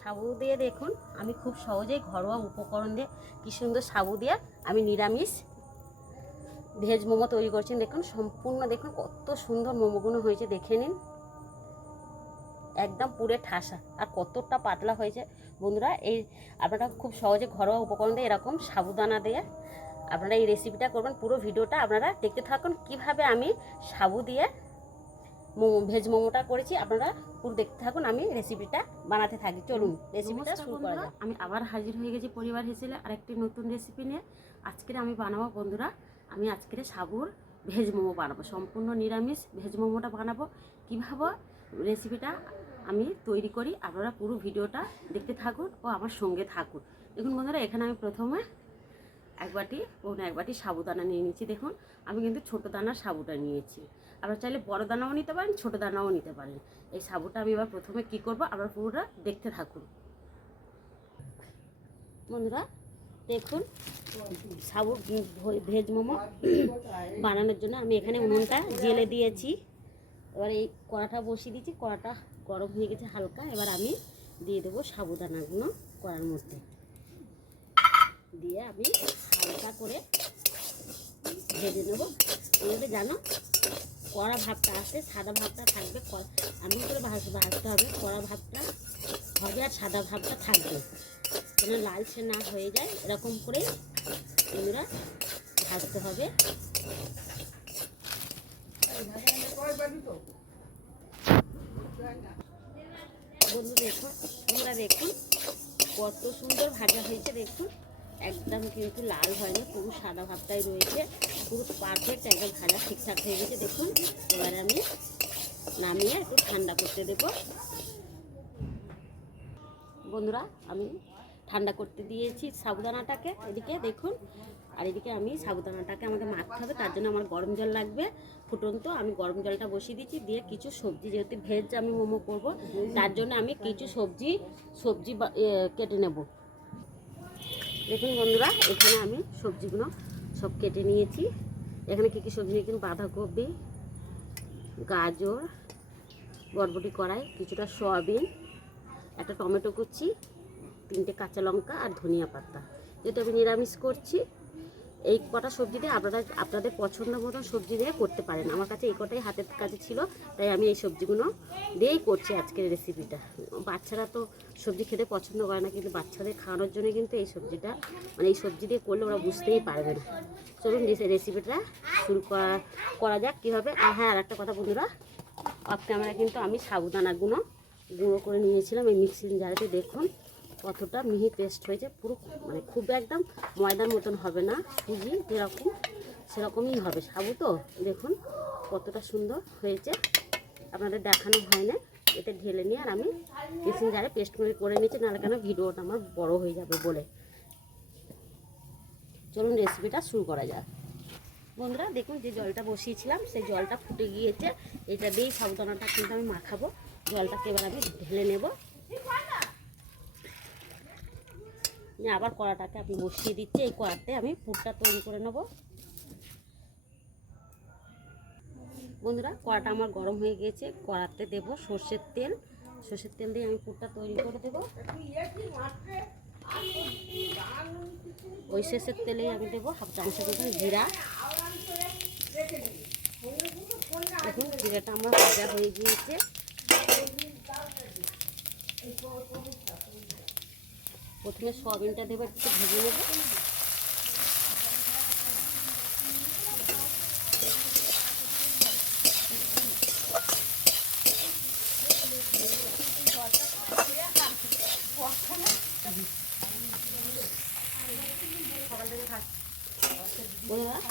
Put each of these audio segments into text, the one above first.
সাবু দিয়ে দেখুন আমি খুব সহজেই ঘরোয়া উপকরণ দিয়ে কি সুন্দর সাবু দিয়ে আমি নিরামিষ ভেজ মোমো তৈরি করছি। দেখুন সম্পূর্ণ দেখুন কত সুন্দর মোমোগুলো হয়েছে, দেখে নিন একদম পুরে ঠাসা আর কতটা পাতলা হয়েছে। বন্ধুরা এই আপনারা খুব সহজে ঘরোয়া উপকরণ দিয়ে এরকম সাবুদানা দিয়ে আপনারা এই রেসিপিটা করবেন। পুরো ভিডিওটা আপনারা দেখতে থাকুন কিভাবে আমি সাবু দিয়ে ভেজ মোমোটা করেছি, আপনারা পুরো দেখতে থাকুন, আমি রেসিপিটা বানাতে থাকি। চলুন রেসিপিটা শুরু করা যাক। আমি আবার হাজির হয়ে গেছি পরিবার হিসেবে আরেকটি নতুন রেসিপি নিয়ে। আজকে আমি বানাবো বন্ধুরা, আমি আজকে সাবুর ভেজ মোমো বানাবো, সম্পূর্ণ নিরামিষ ভেজ মোমোটা বানাবো। কীভাবে রেসিপিটা আমি তৈরি করি আপনারা পুরো ভিডিওটা দেখতে থাকুন ও আমার সঙ্গে থাকুন। দেখুন বন্ধুরা, এখানে আমি প্রথমে এক বাটি সাবুদানা নিয়ে নিচ্ছি। দেখুন আমি কিন্তু ছোটো দানার সাবুটা নিয়েছি, আপনারা চাইলে বড় দানাও নিতে পারেন, ছোটো দানাও নিতে পারেন। এই সাবুটা আমি এবার প্রথমে কি করব আপনারা পুরোটা দেখতে থাকুন। বন্ধুরা দেখুন সাবু ভেজ মোমো বানানোর জন্য আমি এখানে উনুনটা জেলে দিয়েছি। এবার এই কড়াটা বসিয়ে দিয়েছি, কড়াটা গরম হয়ে গেছে হালকা। এবার আমি দিয়ে দেবো সাবুদানাগুলো কড়ার মধ্যে দিয়ে আমি হালকা করে ভেজে নেবো। এভাবে জানো কড়া ভাবটা আসে, সাদা ভাবটা থাকবে, এমন করে ভাজতে হবে কড়া ভাবটা হবে আর সাদা ভাবটা থাকবে, যেন লালচে না হয়ে যায়। এরকম করে এগুলো ভাজতে হবে। বন্ধুরা দেখুন কত সুন্দর ভাজা হয়েছে। দেখুন একদম কিন্তু লাল হয়নি, পুরো সাদা ভাবটাই রয়েছে, পুরো পারফেক্ট একদম ভাজা ঠিকঠাক হয়ে গেছে। দেখুন এবারে আমি নামিয়ে একটু ঠান্ডা করতে দেব। বন্ধুরা আমি ঠান্ডা করতে দিয়েছি সাবুদানাটাকে, এদিকে দেখুন, আর এদিকে আমি সাবুদানাটাকে আমাকে মাখতে হবে, তার জন্য আমার গরম জল লাগবে ফুটন্ত। আমি গরম জলটা বসিয়ে দিচ্ছি, দিয়ে কিছু সবজি, যেহেতু ভেজ আমি মোমো করব তার জন্য আমি কিছু সবজি কেটে নেব। দেখুন বন্ধুরা এখানে আমি সবজিগুলো সব কেটে নিয়েছি। এখানে কী কী সবজি নিয়েছি, বাঁধাকপি, গাজর, বরবটি কড়াই, কিছুটা সয়াবিন, একটা টমেটো কুচি, 3টে কাঁচা লঙ্কা আর ধনিয়া পাতা। যেহেতু আমি নিরামিষ করছি এই কটা সবজি দিয়ে আপনারা আপনাদের পছন্দ মতন সবজি দিয়ে করতে পারেন। আমার কাছে এই কটাই হাতের কাছে ছিল, তাই আমি এই সবজিগুলো দিয়েই করছি আজকের রেসিপিটা। বাচ্চারা তো সবজি খেতে পছন্দ করে না, কিন্তু বাচ্চাদের খাওয়ানোর জন্য কিন্তু এই সবজিটা এই সবজি দিয়ে করলে ওরা বুঝতেই পারবে না। চলুন রেসিপিটা শুরু করা যাক কীভাবে। আর হ্যাঁ, আর একটা কথা বন্ধুরা, অফ ক্যামেরা কিন্তু আমি সাবুদানাগুলো গুঁড়ো করে নিয়েছিলাম এই মিক্সিং জারেতে। দেখুন কতটা মিহি পেস্ট হয়েছে, পুরো খুব একদম ময়দার মতন হবে না, সুজি যেরকম সেরকমই হবে সাবু। তো দেখুন কতটা সুন্দর হয়েছে, আপনাদের দেখানো হয় না। এতে ঢেলে নিয়ে আর আমি মিক্সিং জারে পেস্ট করে নিয়েছি, নাহলে কেন ভিডিওটা আমার বড় হয়ে যাবে বলে। চলুন রেসিপিটা শুরু করা যাক। বন্ধুরা দেখুন যে জলটা বসিয়েছিলাম সেই জলটা ফুটে গিয়েছে, এটা দিয়েই সাবুদানাটা কিন্তু আমি মাখাবো। জলটাকে এবার আমি ঢেলে নেব। আবার কড়াটাকে আমি বসিয়ে দিচ্ছি, এই কড়াতে আমি পুরটা তৈরি করে নেব। বন্ধুরা কড়াটা আমার গরম হয়ে গিয়েছে, কড়াতে দেব সর্ষের তেল। সর্ষের তেল দিয়ে আমি পুরটা তৈরি করে দেব। ওই সর্ষের তেলেই আমি দেবো হাফ চামচের মতন জিরা। দেখুন জিরাটা আমার ভাজা হয়ে গিয়েছে। প্রথমে সয়াবিনটা দেবো, একটু ভেজে নেব।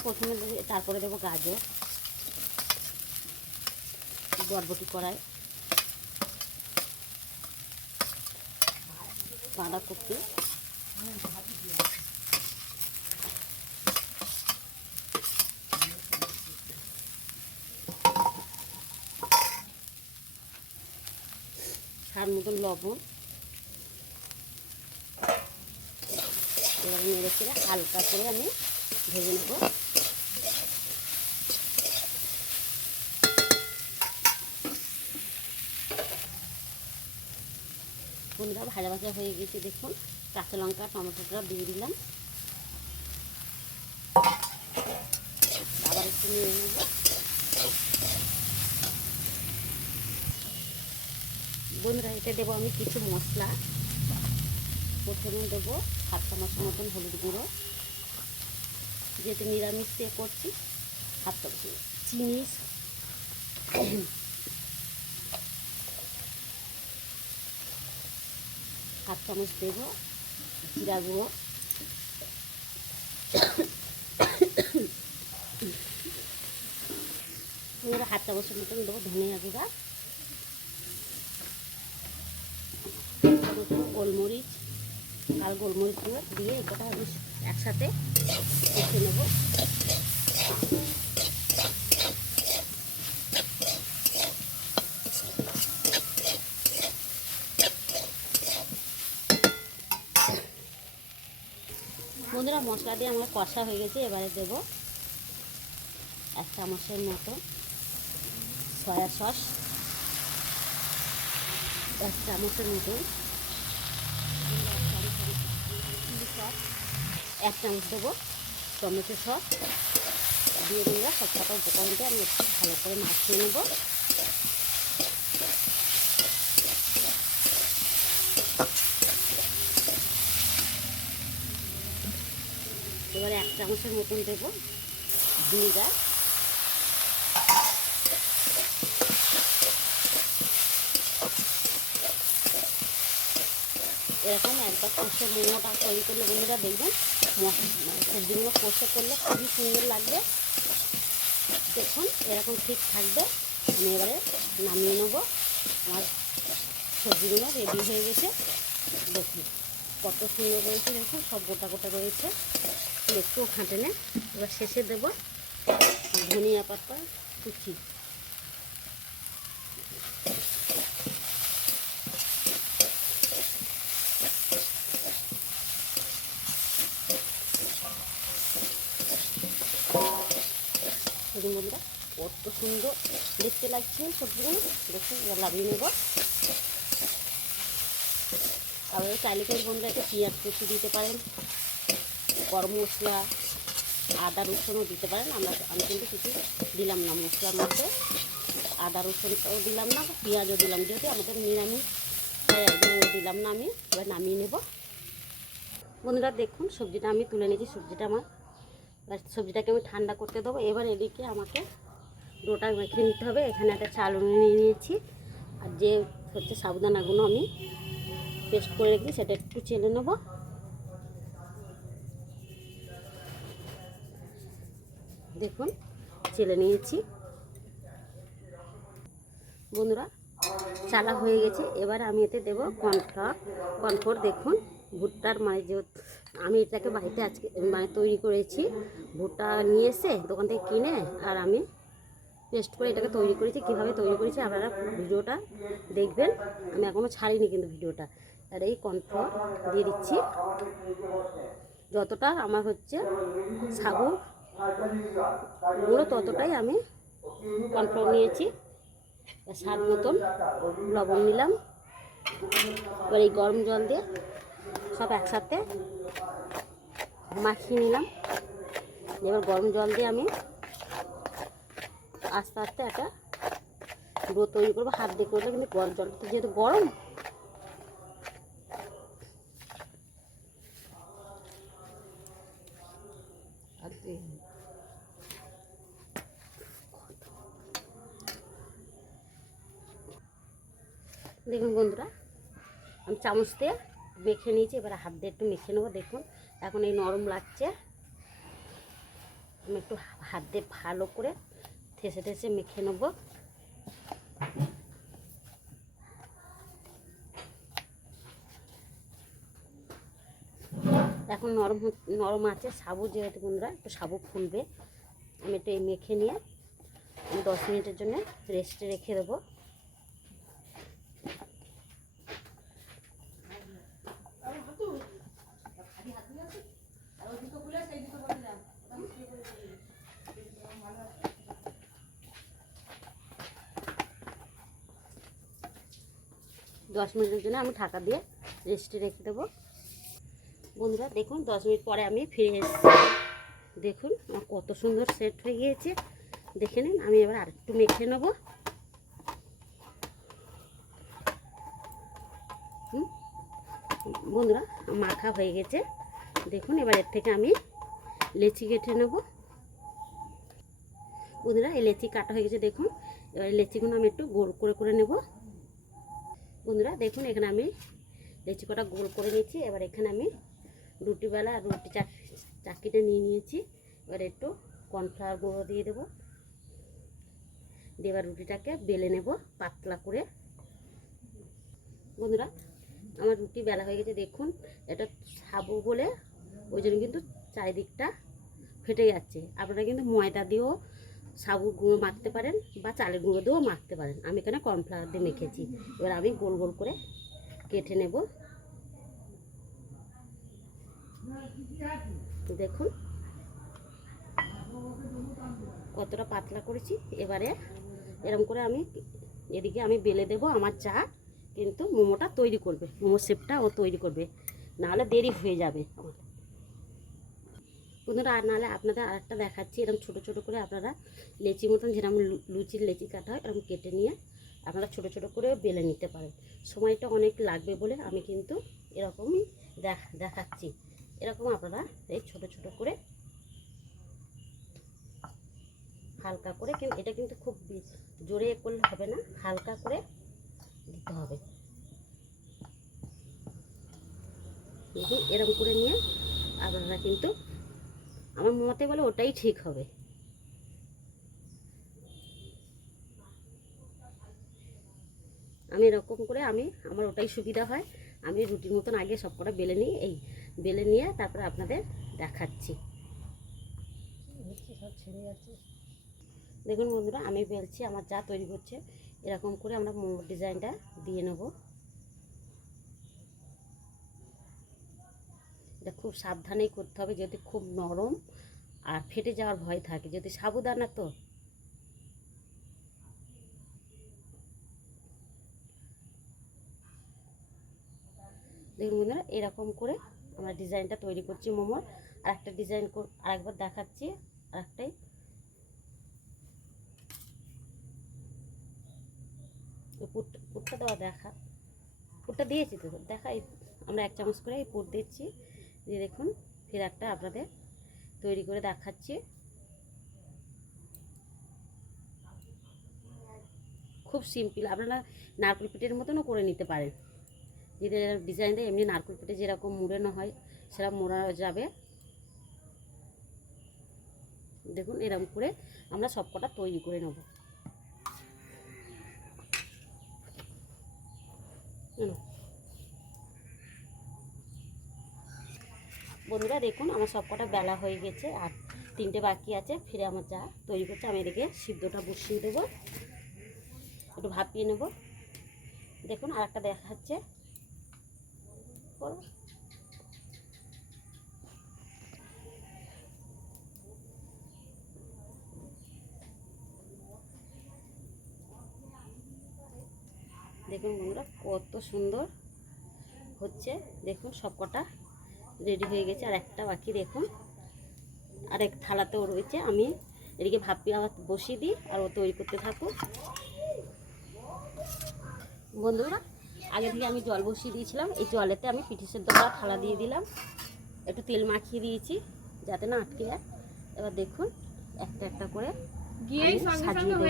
প্রথমে তারপরে দেবো গাজর, বরবটি কড়াই, বাঁধাকপি, স্বাদ মতন লবণ। এবার নেড়ে চেড়ে হালকা করে আমি ভেজে নেব। বন্ধুরা ভাজা ভাজা হয়ে গেছে, দেখুন কাঁচা লঙ্কা টমেটোটা দিয়ে দিলাম, আবার একটু নিয়ে নেব। বন্ধুরা এতে দেবো আমি কিছু মশলা। প্রথমে দেবো 7 চামচ মতন হলুদ গুঁড়ো, যেহেতু নিরামিষ দিয়ে করছি 7 চামচ চিনি, 7 চামচ দেবো জিরা গুঁড়ো, 7 চামচের মতন দেবো ধনিয়া গুঁড়া, গোলমরিচ, লাল গোলমরিচ গুঁড়ো দিয়ে এটা আমি একসাথে কষে নেব। বন্ধুরা মশলা দিয়ে আমার কষা হয়ে গেছে, এবারে দেব 1 চামচের মতো সয়া সস, 1 চামচের মতো 1 চামচ দেবো টমেটো সস দিয়ে বন্ধুরা সব কটা উপকরণটা আমি একটু ভালো করে মাখিয়ে নেব। এবারে 1 চামচের মতন দেব ভিনেগার, এরকম একবার কষে মোমোটা তৈরি করলে বন্ধুরা দেখবেন সবজিগুলো কষে করলে খুবই সুন্দর লাগবে। দেখুন এরকম ঠিক থাকবে। আমি এবারে নামিয়ে নেব। আমার সবজিগুলো রেডি হয়ে গেছে, দেখুন কত সুন্দর রয়েছে, দেখুন সব গোটা গোটা রয়েছে, একটুও খাটে না। এবার শেষে দেব ধনিয়া পাতা কুচি। দেখুন বন্ধুরা কত সুন্দর দেখতে লাগছে সবজিগুলো, দেখুন এবার লাগিয়ে নেব। আবার চাইলে কিন্তু বন্ধুরা একটু পেঁয়াজ কুচি দিতে পারেন, গরম মশলা, আদা রসুনও দিতে পারেন। আমি কিন্তু কিছু দিলাম না মশলার মধ্যে, আদা রসুনটাও দিলাম না, পেঁয়াজও দিলাম, যেহেতু আমাদের নিরামিষ দিলাম না। আমি এবার নামিয়ে নেব। বন্ধুরা দেখুন সবজিটা আমি তুলে নিয়েছি, সবজিটাকে আমি ঠান্ডা করতে দেবো। এবার এদিকে আমাকে ডোটা মেখে নিতে হবে। এখানে একটা চালনি নিয়ে নিয়েছি, আর যে হচ্ছে সাবুদানাগুলো আমি পেস্ট করে রেখেছি সেটা একটু চেলে নেব। দেখুন চেলে নিয়েছি বন্ধুরা, চালা হয়ে গেছে। এবার আমি এতে দেবো কর্নফ্লোর। দেখুন ভুট্টার যে আমি এটাকে বাড়িতে আজকে তৈরি করেছি। ভুট্টা নিয়ে এসে দোকান থেকে কিনে আর আমি পেস্ট করে এটাকে তৈরি করেছি। কীভাবে তৈরি করেছি আপনারা ভিডিওটা দেখবেন, আমি এখনও ছাড়িনি কিন্তু ভিডিওটা। আর এই কর্নফ্লোর দিয়ে দিচ্ছি, যতটা আমার হচ্ছে সাবু গুঁড়ো ততটাই আমি কর্নফ্লোর নিয়েছি। স্বাদ মতন লবণ নিলাম। এবার এই গরম জল দিয়ে সব একসাথে মাখিয়ে নিলাম। এবার গরম জল দিয়ে আমি আস্তে আস্তে একটা ডো তৈরি করবো, হাত দিয়ে করলে কিন্তু গরম জলটা যেহেতু গরম দেখুন বন্ধুরা আমি চামচ দিয়ে মেখে নিয়েছি। এবার হাত দিয়ে একটু মেখে নেবো। দেখুন এখন এই নরম লাগছে, আমি একটু হাত দিয়ে ভালো করে ঠেসে ঠেসে মেখে নেব। এখন নরম আছে সাবু, যেহেতু বন্ধুরা একটু সাবু ফুলবে। আমি একটু এই মেখে নিয়ে 10 মিনিটের জন্য রেস্টে রেখে দেবো। দশ মিনিটের জন্য আমি ঢাকা দিয়ে রেস্টে রেখে দেবো। বন্ধুরা দেখুন 10 মিনিট পরে আমি ফিরে এসেছি। দেখুন আমার কত সুন্দর সেট হয়ে গিয়েছে, দেখে নিন। আমি এবার আরেকটু মেখে নেব। বন্ধুরা মাখা হয়ে গেছে, দেখুন। এবার এর থেকে আমি লেচি কেটে নেব। বন্ধুরা এই লেচি কাটা হয়ে গেছে, দেখুন। এবার লেচিগুলো আমি একটু গোল করে করে নেব। বন্ধুরা দেখুন এখানে আমি লেচি কটা গোল করে নিয়েছি। এবার এখানে আমি রুটিবেলা রুটি চাকিটা নিয়ে নিয়েছি। এবার একটু কর্নফ্লাওয়ার গুঁড়ো দিয়ে দেবো। দিয়ে এবার রুটিটাকে বেলে নেব পাতলা করে। বন্ধুরা আমার রুটি বেলা হয়ে গেছে, দেখুন। এটা সাবু বলে ওই জন্য কিন্তু চারিদিকটা ফেটে যাচ্ছে। আপনারা কিন্তু ময়দা দিয়েও সাবুর গুঁড়ো মাখতে পারেন বা চালের গুঁড়ো দিয়েও মাখতে পারেন। আমি এখানে কর্নফ্লাওয়ার দিয়ে মেখেছি। এবার আমি গোল গোল করে কেটে নেব। দেখুন কতটা পাতলা করেছি। এবারে এরকম করে আমি এদিকে আমি বেলে দেব। আমার চা কিন্তু মোমোটা তৈরি করবে, মোমো শেপটা ও তৈরি করবে, নাহলে দেরি হয়ে যাবে আমার। বন্ধুরা আর নাহলে আপনাদের আরেকটা দেখাচ্ছি। এরকম ছোটো ছোটো করে আপনারা লেচি মতন, যেরকম লুচির লেচি কাটা হয়, এরকম কেটে নিয়ে আপনারা ছোটো ছোটো করে বেলে নিতে পারেন। সময়টা অনেক লাগবে বলে আমি কিন্তু এরকমই দেখাচ্ছি। এরকম আপনারা এই ছোটো ছোটো করে হালকা করে, কিন্তু এটা কিন্তু খুব জোরে করলে হবে না, হালকা করে দিতে হবে। দেখুন এরকম করে নিয়ে আপনারা কিন্তু, আমার মতে বলে ওটাই ঠিক হবে। আমি এরকম করে আমার ওটাই সুবিধা হয়। আমি রুটির মতন আগে সব কটা বেলে নিই, এই বেলে নিয়ে তারপরে আপনাদের দেখাচ্ছি। সব ছেড়ে যাচ্ছে। দেখুন বন্ধুরা আমি বেলছি, আমার যা তৈরি করছে। এরকম করে আমরা মোমোর ডিজাইনটা দিয়ে নেব। এটা খুব সাবধানেই করতে হবে, যদি খুব নরম আর ফেটে যাওয়ার ভয় থাকে, যদি সাবুদানা তো। দেখুন বন্ধুরা এরকম করে আমরা ডিজাইনটা তৈরি করছি মোমোর। আর একটা ডিজাইন আরেকবার দেখাচ্ছি, আরেকটাই। পুরটা দেওয়া দেখা, পুরটা দিয়েছি তো, দেখাই। আমরা 1 চামচ করে এই পুর দিচ্ছি। দিয়ে দেখুন ফের একটা আপনাদের তৈরি করে দেখাচ্ছি। খুব সিম্পল, আপনারা নারকেল পিঠের মতনও করে নিতে পারেন। যদি ডিজাইন দেয় এমনি নারকেল পিঠে যেরকম মুড়ানো হয় সেরকম মোড়া যাবে। দেখুন এরকম করে আমরা সব কটা তৈরি করে নেব। বন্ধুরা দেখুন আমার সব কটা বেলা হয়ে গেছে, আর 3টে বাকি আছে। ফিরে আমার চা তৈরি করছে। আমি এদিকে সিদ্ধটা বসিয়ে দেবো, একটু ভাপিয়ে নেব। দেখুন আর একটা দেখাচ্ছে। দেখুন বন্ধুরা কত সুন্দর হচ্ছে। দেখুন সব কটা রেডি হয়ে গেছে, আর একটা বাকি। দেখুন আর এক থালাতেও রয়েছে। আমি এদিকে ভাপিয়ে আবার বসিয়ে দিই, আর ও তৈরি করতে থাকুক। বন্ধুরা আগে থেকে আমি জল বসিয়ে দিয়েছিলাম। এই জলেতে আমি পিঠে সেদ্ধ করা থালা দিয়ে দিলাম, একটু তেল মাখিয়ে দিয়েছি যাতে না আটকে যায়। এবার দেখুন একটা একটা করে সাজিয়ে দেবো।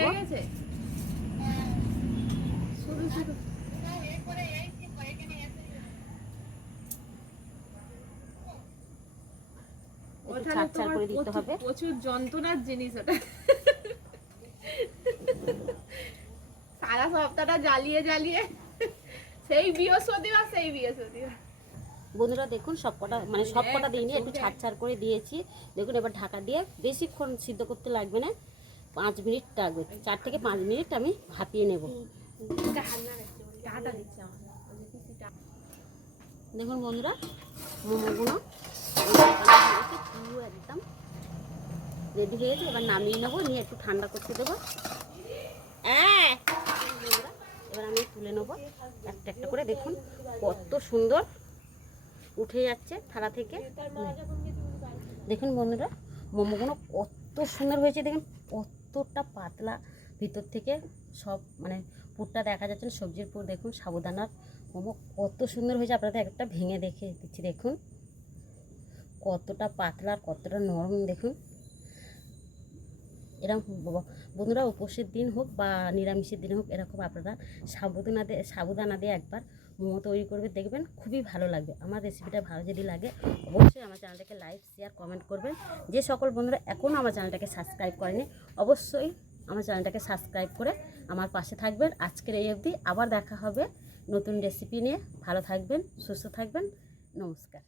ছাড় করে দিতে হবে। প্রচুর যন্ত্রণার জিনিস ওটা। সারা সপ্তাহটা জ্বালিয়ে জ্বালিয়ে সেই বৃহস্পতিবার। বন্ধুরা দেখুন সবকটা, মানে সবকটা দিইনি, একটু ছাড় করে দিয়েছি। দেখুন এবার ঢাকা দিয়ে বেশিক্ষণ সিদ্ধ করতে লাগবে না, 5 মিনিট লাগবে। 4 থেকে 5 মিনিট আমি ভাপিয়ে নেব। দেখুন বন্ধুরা মোমোগুলো পুরো একদম রেডি হয়ে গেছে। এবার নামিয়ে নেবো, নিয়ে একটু ঠান্ডা করতে দেবো। এবার আমি তুলে নেবো একটা একটা করে। দেখুন কত সুন্দর উঠে যাচ্ছে থালা থেকে। দেখুন বন্ধুরা মোমোগুলো কত সুন্দর হয়েছে, দেখুন কতটা পাতলা ভিতর থেকে সব মানে পুরটা দেখা যাচ্ছে না, সবজির পুর। দেখুন সাবুদানার মোমো কত সুন্দর হয়েছে, আপনাদের একটা ভেঙে দেখে দিচ্ছি। দেখুন কতটা পাতলা আর কতটা নরম। দেখুন এরকম বন্ধুরা উপোসের দিন হোক বা নিরামিষের দিন হোক এরকম আপনারা সাবুদানা দিয়ে একবার মোমো তৈরি করবে, দেখবেন খুবই ভালো লাগবে। আমার রেসিপিটা ভালো যদি লাগে অবশ্যই আমার চ্যানেলটাকে লাইক শেয়ার কমেন্ট করবেন। যে সকল বন্ধুরা এখনও আমার চ্যানেলটাকে সাবস্ক্রাইব করেনি অবশ্যই আমার চ্যানেলটাকে সাবস্ক্রাইব করে আমার পাশে থাকবেন। আজকের এই অবধি, আবার দেখা হবে নতুন রেসিপি নিয়ে। ভালো থাকবেন, সুস্থ থাকবেন, নমস্কার।